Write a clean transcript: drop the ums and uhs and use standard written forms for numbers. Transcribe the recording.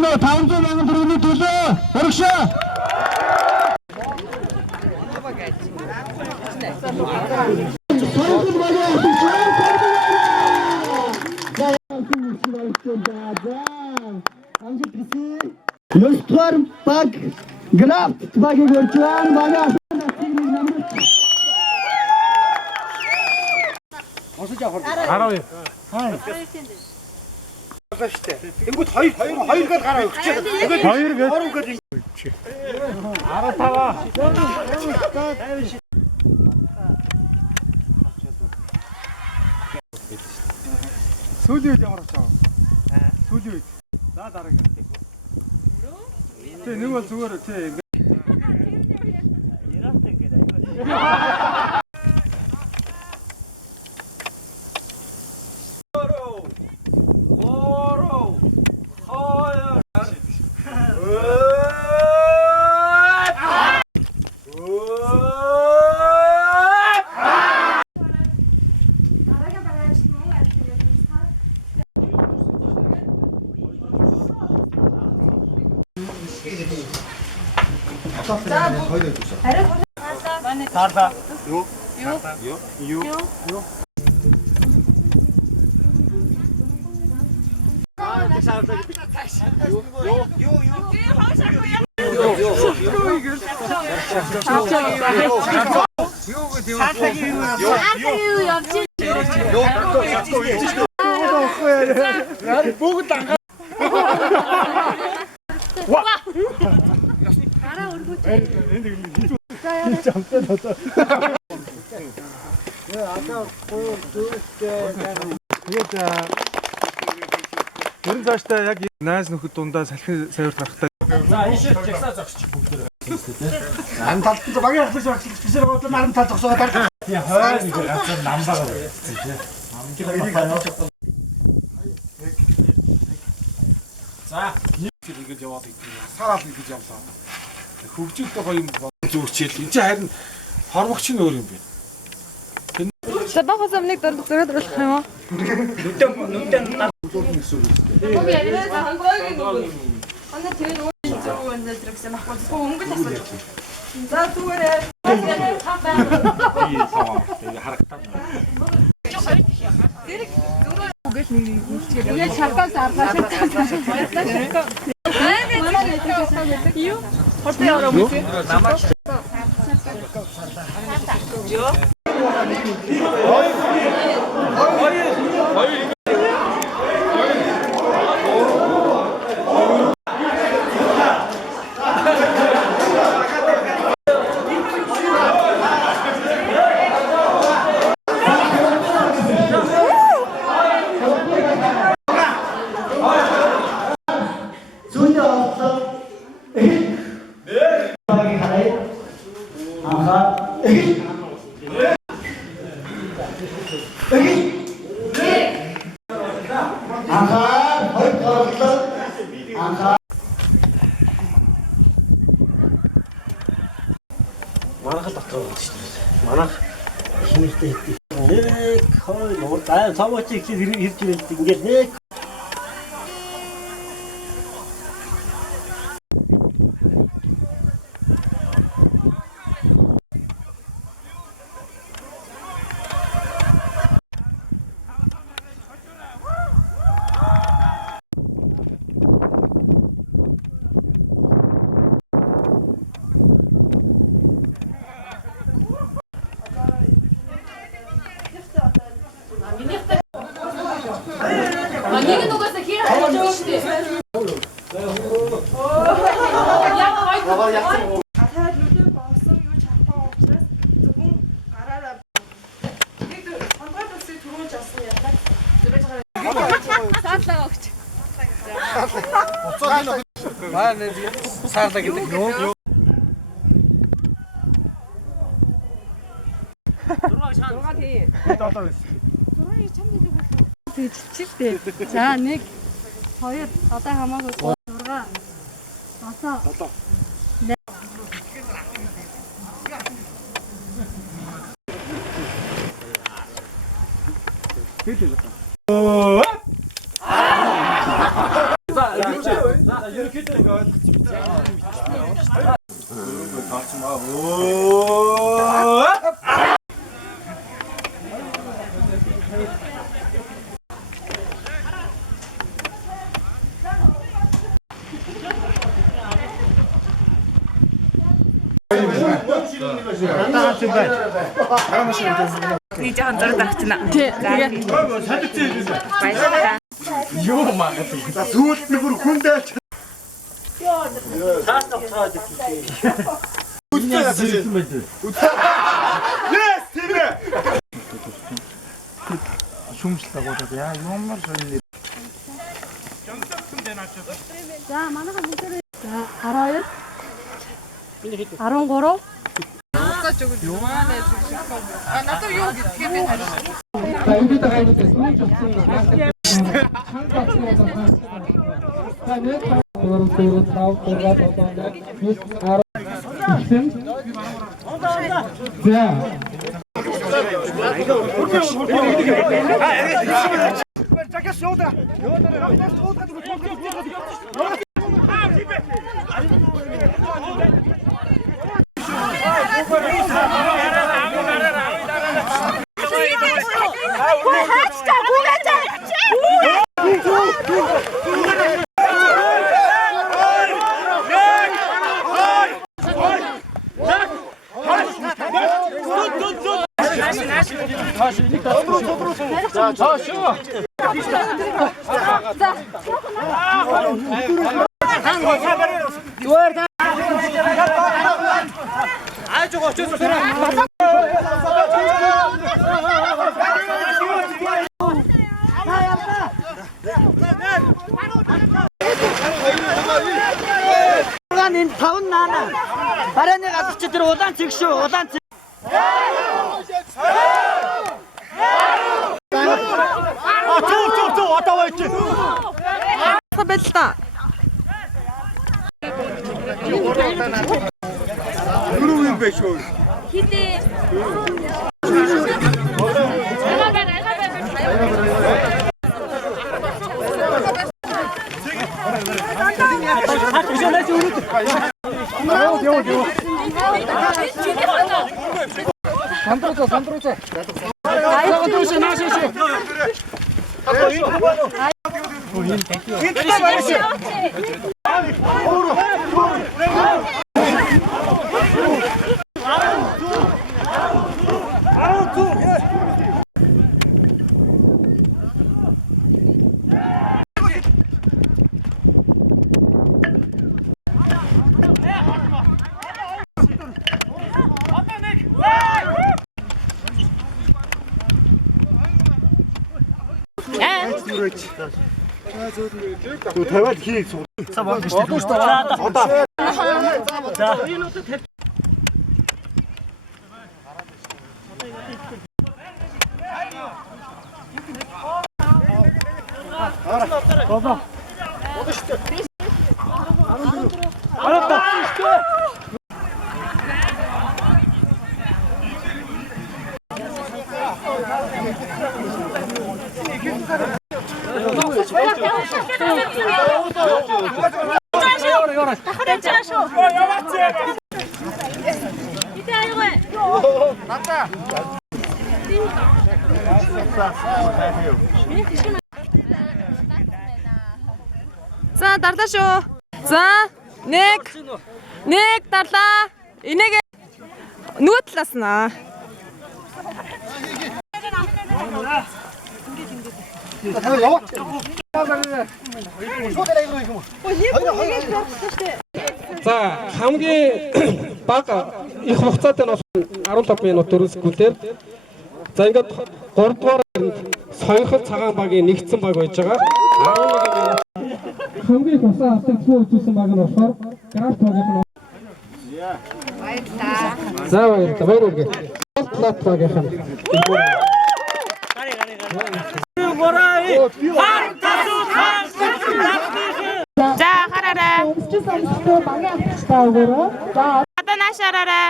болно 500 мянган төгрөгийн төлөө өргөшөө. Ёстор баг графт багийг өрж байна. Багаа Осож авах. 12. Хаа. Штэ. Тэнгүүд 2 гээд гараа өгчээ. 2 гээд 3 гээд 15. Сүүлийн үед ямар очоо? Сүүлийн үед. За дараагийн. Тэ нэг бол зүгээр тэ ингэ. Ярахтай гэдэг аюул. Тарта. Юу? Ерөн цаашдаа яг найз нөхөд дундаа салхин савирт гарахтай. За ийшээ жагсаа зогсчих бүгд. Ан талд багийн ахлах багшлах бишэр бодлоо наран тал зогсоо дараа. Тий хойд нэг ганцхан нам байгаа гэсэн тий. За ингэж яваад идэв. Сараал ингэж явлаа. Хөгжилтэй гоё юм зүгчээл. Энд чинь харин хормогч нь өөр юм байна. За бахаас амныг дөрөв болох юм уу? Нүдэн Коби яриа хангойг нөгөө. Ана тэр өөр зөв өндөр гэсэн ахгүй өнгөл асууж. За зүгээр. Тэгээ харагдаад. Тэр зүгээр үгэл нэг үсгээр. Яг шалгаас аргаш. Юу? Хортой ороо мөн. Намаач. Юу? Манайх татвар гэдэг шүү дээ. Манайх хинэртэй хэвдэг. Нэг хой нуур аа цаваач их хэрж ирээд ингээд нэг Нэг нугасаа хэр хайж байгаа шүү дээ. Атаад нүдэ боосон юу чатаа учраас зөвхөн гараараа нэг хонгой төсөө түрүүж авсан ятаг зүрэж байгаа. Саалаа өгч. Маа нэг саалаа гэдэг нөө. Зураг тий. Долоо байсан. Зураг чам гэдэг бол тэгчихтэй. За 1 2 одоо хамаагүй 6 7 За ерөөхдөө ойлгочихсон. Нэг жоохон зураг дарахчна. Тэгээд Баярлалаа. Юу маа. За сүүлд нэг бүр хүндээ. Цаас тавцаад ирсэн. Yes, тийм ээ. шүүмжлэл агуулдаг яа юмар сонир. за манайхан бүгд за 12 13 Надад юу гэдгийг би харж Энэ таван наана. Барааны газар чи тэр улаан цэг шүү. Улаан цэг. Зөө одоо байж. байл та. Юу юм бэ шүү? Ту тавиад хийх суу. За болно шүү дээ. Одоо. За дарлаа шүү. За нэг дарлаа. Энийг нөгөө талаас наа. За хамгийн бага их хугацаатай нь 15 минут 4 секундээр. За ингээд 3 дугаар сонирхол цагаан багийн нэгдсэн баг байж байгаа. 11 минут. Хамгийн их усаа автогдсон үзүүлсэн баг нь болохоор граф багийнх нь. баярлалаа. За баярлалаа. Плат багийнх нь. За хараарай. Өмсч сонсохдоо багийн авчтай өгөөрэй. За Одоо наашаараарай.